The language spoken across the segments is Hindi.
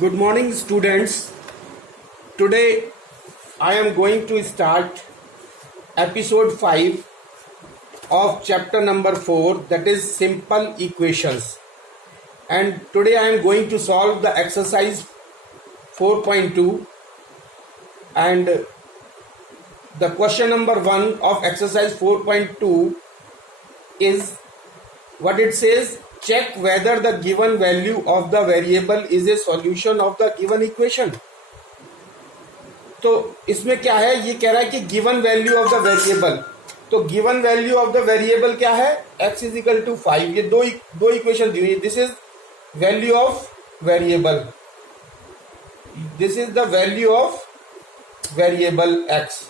Good morning, students. Today I am going to start episode 5 of chapter number 4, that is simple equations. And today I am going to solve the exercise 4.2, and the question number 1 of exercise 4.2 is what it says: check whether the given value of the variable is a solution of the given equation. तो इसमें क्या है, ये कह रहा है कि given value of the variable. तो given value of the variable क्या है? x is equal to 5. ये दो इक्वेशन दी हुई है. This is value of variable, this is the value of variable x,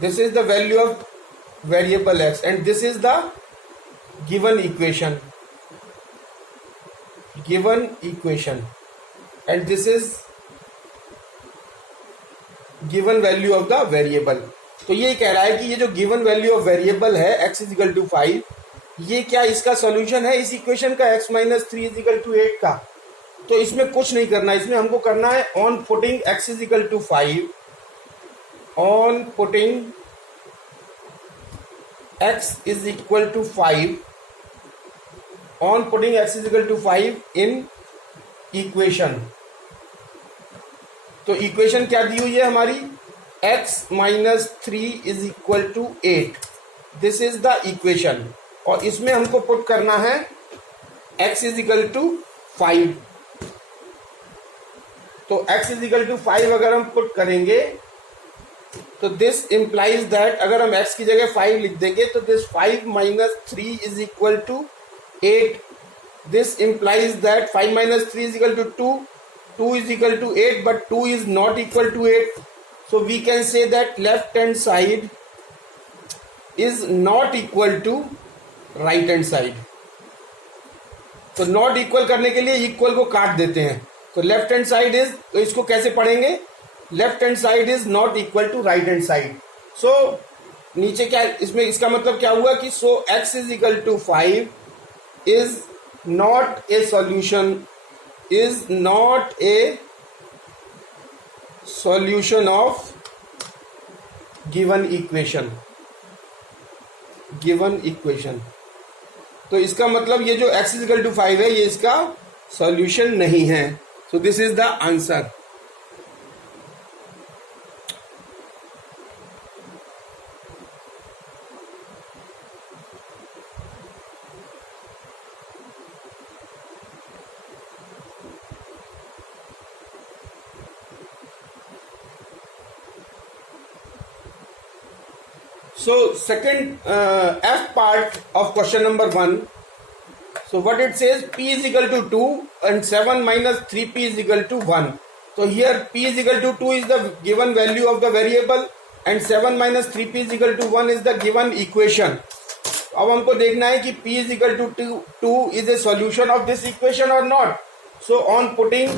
this is the value of variable x, and this is the given equation, and this is given value of the variable. तो ये कह रहा है कि ये जो given value of variable है x is equal to 5, ये क्या इसका सॉल्यूशन है इस इक्वेशन का x minus 3 is equal to 8 का. तो इसमें कुछ नहीं करना, इसमें हमको करना है on putting x is equal to 5, on putting x is equal to 5, on putting x is equal to 5 in equation. तो इक्वेशन क्या दी हुई है हमारी? x minus 3 is equal to 8. This is the equation, और इसमें हमको पुट करना है x is equal to 5. तो x is equal to 5 अगर हम पुट करेंगे तो दिस इंप्लाइज दैट, अगर हम x की जगह 5 लिख देंगे तो this 5 minus 3 is equal to 8. This implies that 5 minus 3 is equal to 2, 2 is equal to 8, but 2 is not equal to 8. So we can say that left hand side is not equal to right hand side. तो नॉट इक्वल करने के लिए इक्वल को काट देते हैं. तो लेफ्ट हैंड साइड इज, तो इसको कैसे पढ़ेंगे? Left hand side is not equal to right hand side. So नीचे क्या, इसमें इसका मतलब क्या हुआ कि so x is equal to 5 is not a solution, is not a solution of given equation. तो इसका मतलब ये जो x is equal to 5 है, ये इसका सॉल्यूशन नहीं है. सो this is the answer. So second F part of question number 1. So what it says, p is equal to 2 and 7 minus 3p is equal to 1. So here p is equal to 2 is the given value of the variable and 7 minus 3p is equal to 1 is the given equation. अब हमको देखना है कि p is equal to 2 is a solution of this equation or not. So on putting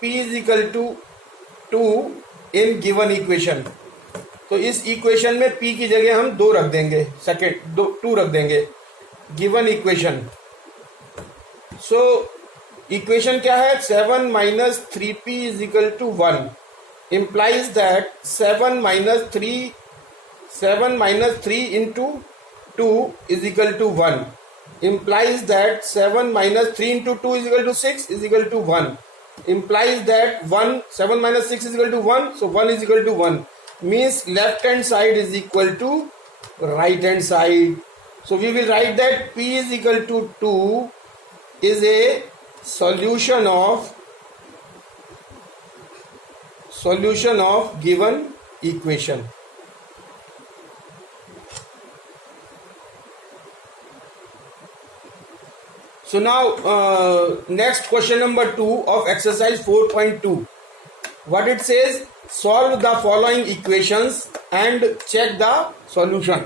p is equal to 2 in given equation, तो इस इक्वेशन में p की जगह हम 2 रख देंगे, सेकेंड 2 रख देंगे गिवन इक्वेशन. सो इक्वेशन क्या है? 7 minus 3p is equal to 1 implies that 7 minus 3 into 2 is equal to 1 implies that 7 minus 3 into 2 is equal to 6 is equal to 1 implies that 7 minus 6 is equal to 1, so 1 is equal to 1, means left hand side is equal to right hand side. So we will write that p is equal to 2 is a solution of given equation. So now next question number 2 of exercise 4.2. What it says, solve the following equations and check the solution.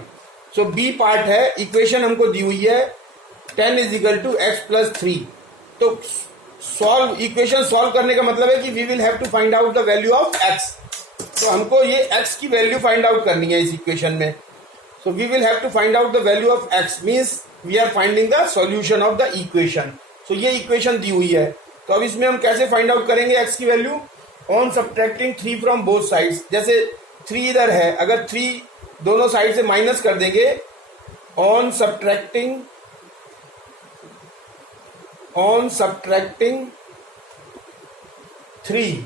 So B part है, इक्वेशन हमको दी हुई है 10 is equal to x plus 3. तो सॉल्व इक्वेशन सॉल्व करने का मतलब है कि we will have to find out the value of x. तो हमको ये x की वैल्यू फाइंड आउट करनी है इस इक्वेशन में. So we will have to find out the value of x, means we are finding the solution of the equation. So ये इक्वेशन दी हुई है, तो अब इसमें हम कैसे फाइंड आउट करेंगे एक्स की value? On subtracting 3 from both sides. जैसे 3 इधर है, अगर 3 दोनों साइड से माइनस कर देंगे, on subtracting 3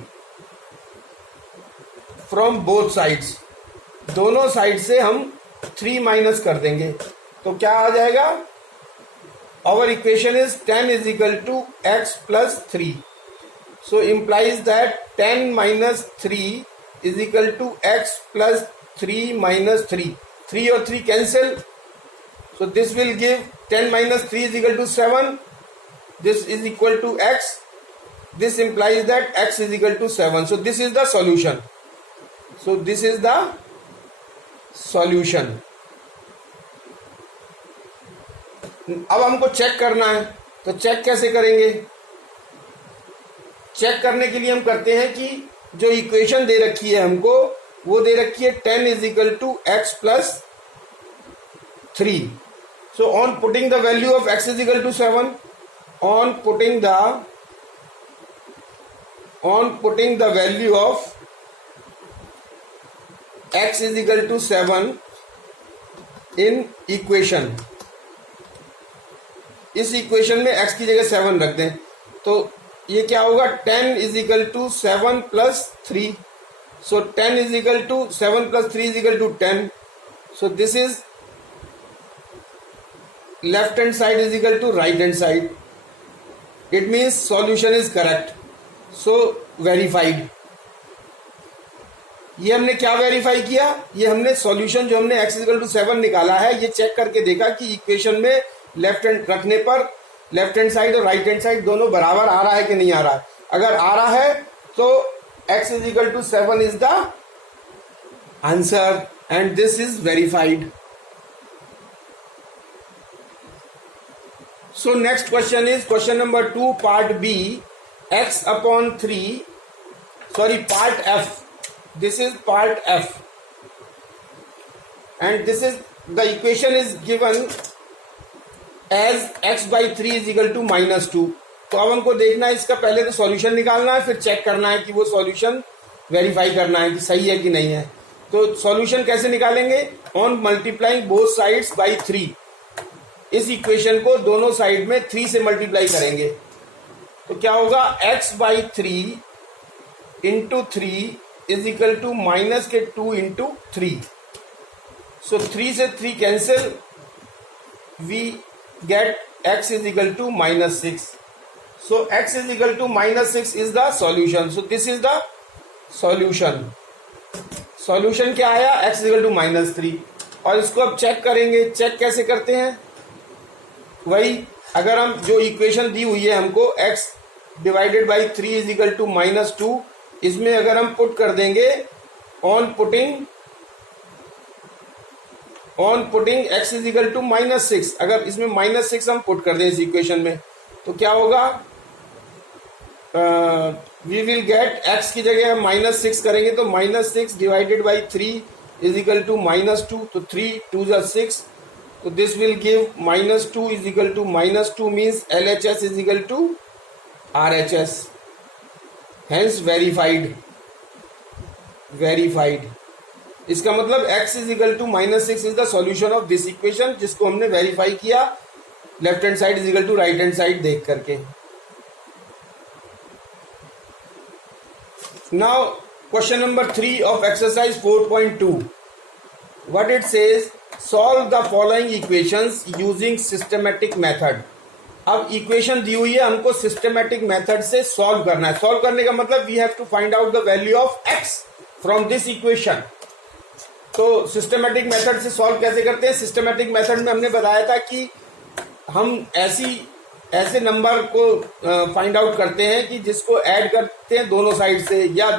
from both sides, दोनों साइड से हम 3 माइनस कर देंगे, तो क्या आ जाएगा? Our equation is 10 is equal to x plus 3। So implies that 10 minus 3 is equal to x plus 3 minus 3। 3 और 3 cancel, so this will give 10 minus 3 is equal to 7. This is equal to x. This implies that x is equal to 7. So this is the solution. So this is the solution. अब हमको चेक करना है, तो चेक कैसे करेंगे? चेक करने के लिए हम करते हैं कि जो इक्वेशन दे रखी है हमको, वो दे रखी है 10 is equal to x plus 3. So on putting the value of x is equal to 7, on putting the value of x is equal to 7 in equation, इस इक्वेशन में x की जगह 7 रख दें, तो ये क्या होगा? 10 is equal to 7 plus 3. So 10 is equal to 7 plus 3 is equal to 10. So this is left hand side is equal to right hand side. It means solution is correct. So verified. ये हमने क्या वेरीफाई किया? ये हमने सॉल्यूशन जो हमने x इक्वल टू 7 निकाला है, ये चेक करके देखा कि इक्वेशन में लेफ्ट हैंड रखने पर लेफ्ट हैंड साइड और राइट हैंड साइड दोनों बराबर आ रहा है कि नहीं आ रहा है। अगर आ रहा है तो x is equal to 7 is the answer and this is verified. So next question is question number 2 part B, x upon 3, sorry part F, this is part F, and this is the equation is given as x by 3 is equal to minus 2। तो अब हमको देखना है, इसका पहले तो सॉल्यूशन निकालना है, फिर चेक करना है कि वो सॉल्यूशन वेरीफाई करना है कि सही है कि नहीं है। तो सॉल्यूशन कैसे निकालेंगे? On multiplying both sides by 3, इस इक्वेशन को दोनों साइड में 3 से मल्टीप्लाई करेंगे, तो क्या होगा? x by 3 into 3 is equal to minus के 2 इंटू 3। सो 3 से 3 cancel, we get x is equal to minus 6। So x is equal to minus 6 is the solution. So this is the solution. Solution क्या आया? x is equal to minus 3। और इसको अब चेक करेंगे। चेक कैसे करते हैं? वही, अगर हम जो इक्वेशन दी हुई है हमको x divided by 3 is equal to minus 2, इसमें अगर हम पुट कर देंगे on putting x is equal to minus 6, अगर इसमें माइनस 6 हम पुट कर दें इस इक्वेशन में, तो क्या होगा? वी विल गेट x की जगह हम माइनस 6 करेंगे, तो minus 6 divided by 3 is equal to minus 2, तो 3 2 जा 6, so this will give minus 2 is equal to minus 2 means LHS is equal to RHS, hence verified। इसका मतलब x is equal to minus 6 is the solution of this equation, जिसको हमने वेरीफाई किया left hand side is equal to right hand side देख करके। Now question number 3 of exercise 4.2, what it says, solve the following equations using systematic method। अब इक्वेशन दी हुई है, हमको सिस्टमैटिक मेथड से सॉल्व करना है। सॉल्व करने का मतलब we have to find out the value of x from this equation. तो सिस्टमैटिक मेथड से सॉल्व कैसे करते हैं? सिस्टमैटिक मेथड में हमने बताया था कि हम ऐसे नंबर को फाइंड आउट करते हैं कि जिसको ऐड करते हैं दोनों साइड से, या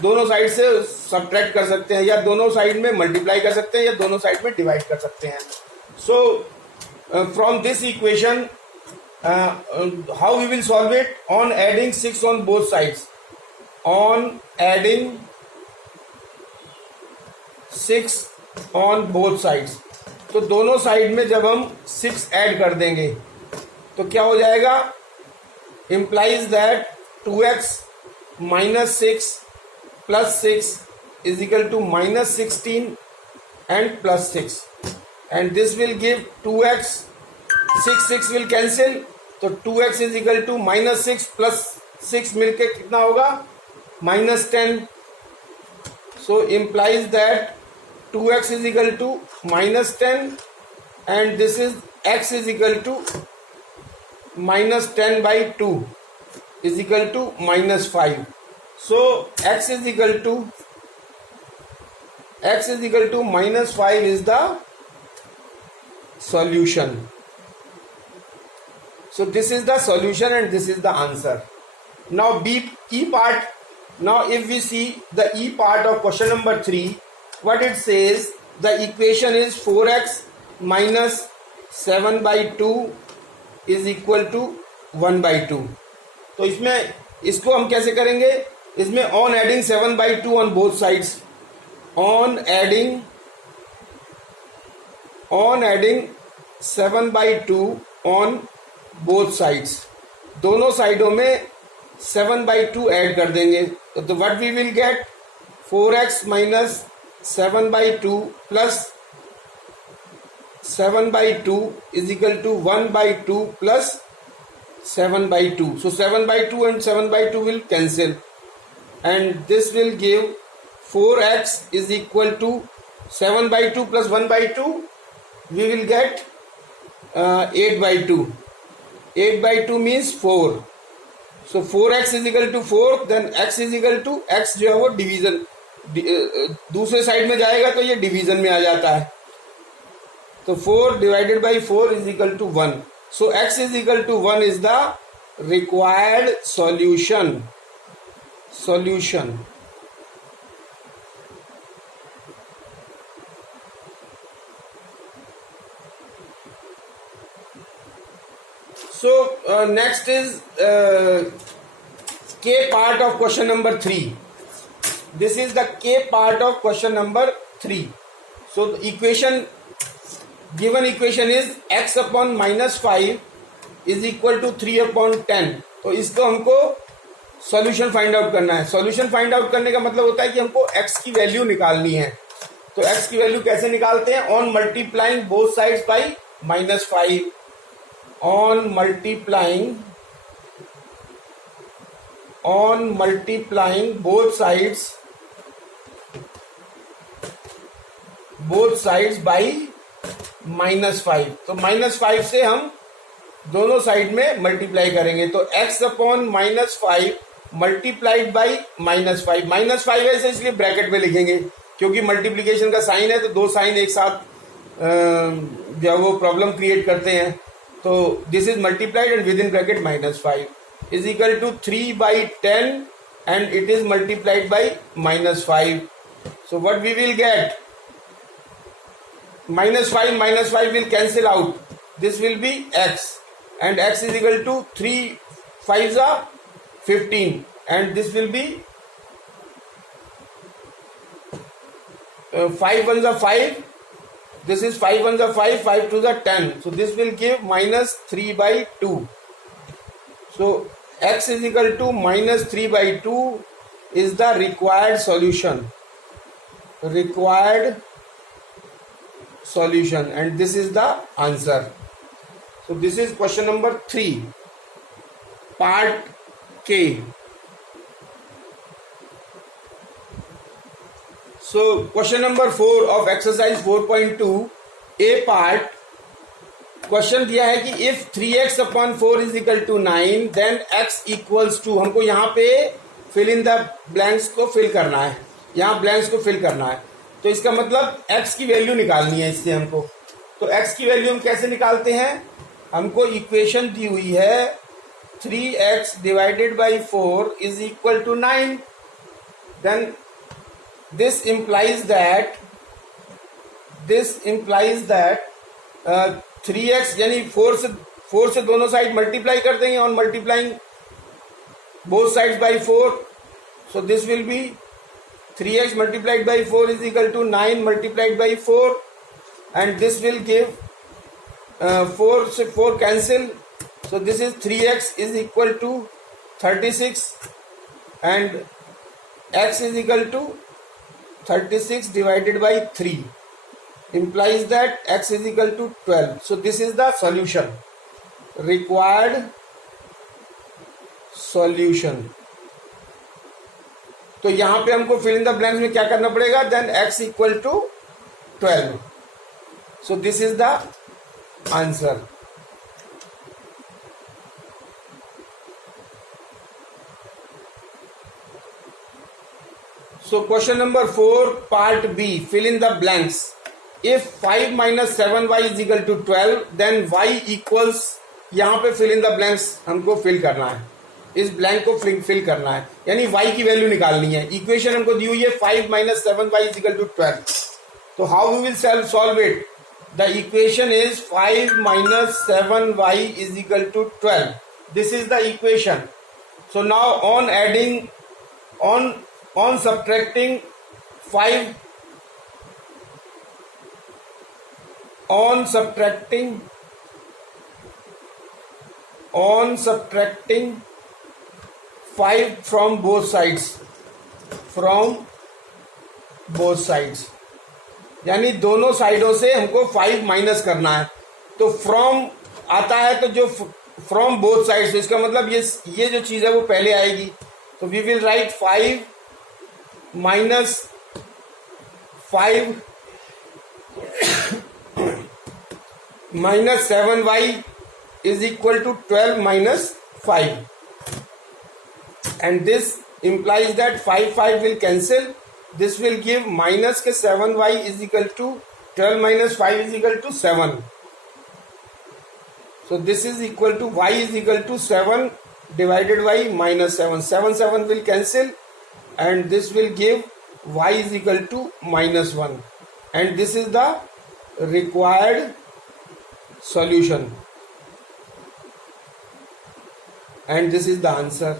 दोनों साइड से सब्ट्रैक्ट कर सकते हैं, या दोनों साइड में मल्टीप्लाई कर सकते हैं, या दोनों साइड में डिवाइड कर सकते हैं। So from this equation how we will solve it? On adding 6 on both sides, on adding 6 on both sides, तो दोनों साइड में जब हम 6 ऐड कर देंगे तो क्या हो जाएगा, implies that 2x minus 6 plus 6 is equal to minus 16 and plus 6, and this will give 2x, 6 will cancel, तो 2x is equal to minus 6 plus 6 मिलके कितना होगा, minus 10. So implies that 2x is equal to minus 10 and this is x is equal to minus 10 by 2 is equal to minus 5. So x is equal to minus 5 is the solution. So this is the solution and this is the answer. Now E part. Now if we see the E part of question number 3, what it says, the equation is 4x minus 7 by 2 is equal to 1 by 2. तो इसमें इसको हम कैसे करेंगे, इसमें on adding 7 by 2 on both sides, on adding 7 by 2 on both sides, दोनों साइडों में 7 by 2 ऐड कर देंगे तो what we will get, 4x minus 7 by 2 plus 7 by 2 is equal to 1 by 2 plus 7 by 2. So 7 by 2 and 7 by 2 will cancel and this will give 4x is equal to 7 by 2 plus 1 by 2, we will get 8 by 2. 8 by 2 means 4. So 4x is equal to 4, then x is equal to, x जो है वो डिवीजन दूसरे साइड में जाएगा तो ये डिवीजन में आ जाता है, तो 4 divided by 4 is equal to 1. So x is equal to 1 is the required solution. So next is K part of question number 3. This is the K part of question number 3. So the given equation is x upon minus 5 is equal to 3 upon 10. तो इसको हमको सॉल्यूशन फाइंड आउट करना है. सॉल्यूशन फाइंड आउट करने का मतलब होता है कि हमको x की वैल्यू निकालनी है. तो x की वैल्यू कैसे निकालते हैं, on multiplying both sides by minus 5. on multiplying both sides by minus 5. तो minus 5 से हम दोनों साइड में मल्टीप्लाई करेंगे तो x upon minus 5 multiplied by minus 5. minus 5 ऐसे इसलिए ब्रैकेट में लिखेंगे क्योंकि मल्टीप्लीकेशन का साइन है तो दो साइन एक साथ जब वो प्रॉब्लम क्रिएट करते हैं. तो this is multiplied and within bracket minus 5 is equal to 3 by 10 and it is multiplied by minus 5. So what we will get, minus 5 will cancel out. This will be x and x is equal to 3 5s are 15 and this will be 5 1s are 5. This is 5 1s are 5, 5 2s are 10. So this will give minus 3 by 2. So x is equal to minus 3 by 2 is the required solution. And this is the answer. So this is question number 3, part K. So question number 4 of exercise 4.2 A part, question दिया है कि if 3x upon 4 is equal to 9 then x equals to, हमको यहाँ पे fill in the blanks को fill करना है, यहाँ blanks को fill करना है. तो इसका मतलब x की वैल्यू निकालनी है इससे हमको. तो x की वैल्यू हम कैसे निकालते हैं, हमको इक्वेशन दी हुई है 3x divided by 4 is equal to 9. Then this implies that 3x यानी 4 से दोनों साइड मल्टीप्लाई कर देंगे on multiplying both sides by 4. So this will be 3x multiplied by 4 is equal to 9 multiplied by 4. and this will give 4 से 4 cancel, so this is 3x is equal to 36 and x is equal to 36 divided by 3 implies that x is equal to 12. So this is the solution, required solution. तो यहां पे हमको fill in the blanks में क्या करना पड़ेगा, then x equal to 12. So this is the answer. So question number 4 part B, fill in the blanks. If 5 minus 7y is equal to 12, then y equals, यहाँ पे fill in the blanks हमको fill करना है, इस blank को fill करना है, यानी y की वैल्यू निकालनी है. इक्वेशन हमको दी हुई है 5 minus 7y is equal to 12. तो how we will solve it? The equation is 5 minus 7y is equal to 12. This is the equation. So now on adding, on subtracting 5, on subtracting 5 from both sides, यानी दोनों साइडों से हमको 5 माइनस करना है. तो फ्रॉम आता है, तो जो फ्रॉम बोथ साइड्स, इसका मतलब ये जो चीज है वो पहले आएगी. तो we will write 5 minus 5 minus 7y is equal to 12 minus 5, and this implies that 5 will cancel. This will give minus के 7y is equal to 12 minus 5 is equal to 7. So this is equal to y is equal to 7 divided by minus 7. 7 will cancel, and this will give y is equal to minus 1, and this is the required solution, and this is the answer.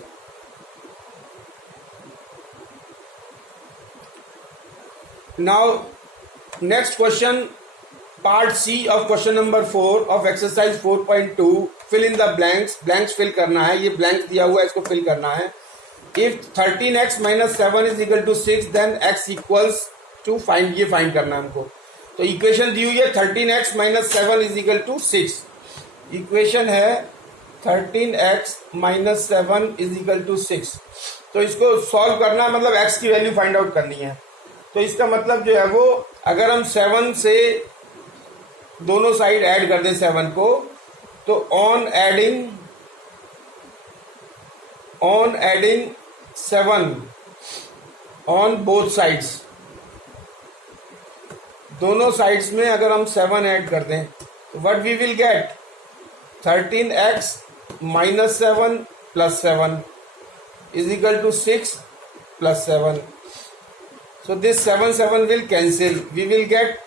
Now next question, part C of question number 4 of exercise 4.2, fill in the blanks fill करना है. ये blanks दिया हुआ है, इसको fill करना है. If 13x minus 7 is equal to 6, then x equals to find, ये find करना है हमको. तो इक्वेशन दी हुई है 13x minus 7 is equal to 6. Equation है 13x minus 7 is equal to 6. तो इसको सॉल्व करना है, मतलब x की वैल्यू फाइंड आउट करनी है. तो इसका मतलब जो है वो, अगर हम 7 से दोनों साइड ऐड कर दें 7 को, तो on adding 7 on both sides, दोनों साइड्स में अगर हम 7 ऐड कर दें, तो what we will get, 13x minus 7 plus 7 is equal to 6 plus 7. So this 7 will cancel. We will get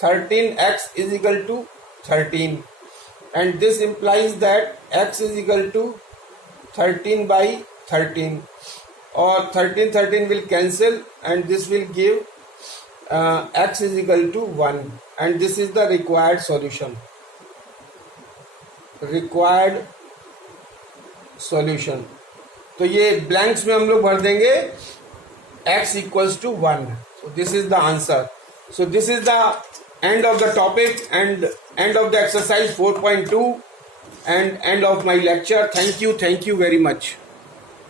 13x is equal to 13, and this implies that x is equal to 13 by 13, or 13 will cancel, and this will give x is equal to 1, and this is the required solution. तो ये ब्लैंक्स में हम लोग भर देंगे x equals to 1. So this is the answer. So this is the end of the topic and end of the exercise 4.2 and end of my lecture. Thank you very much.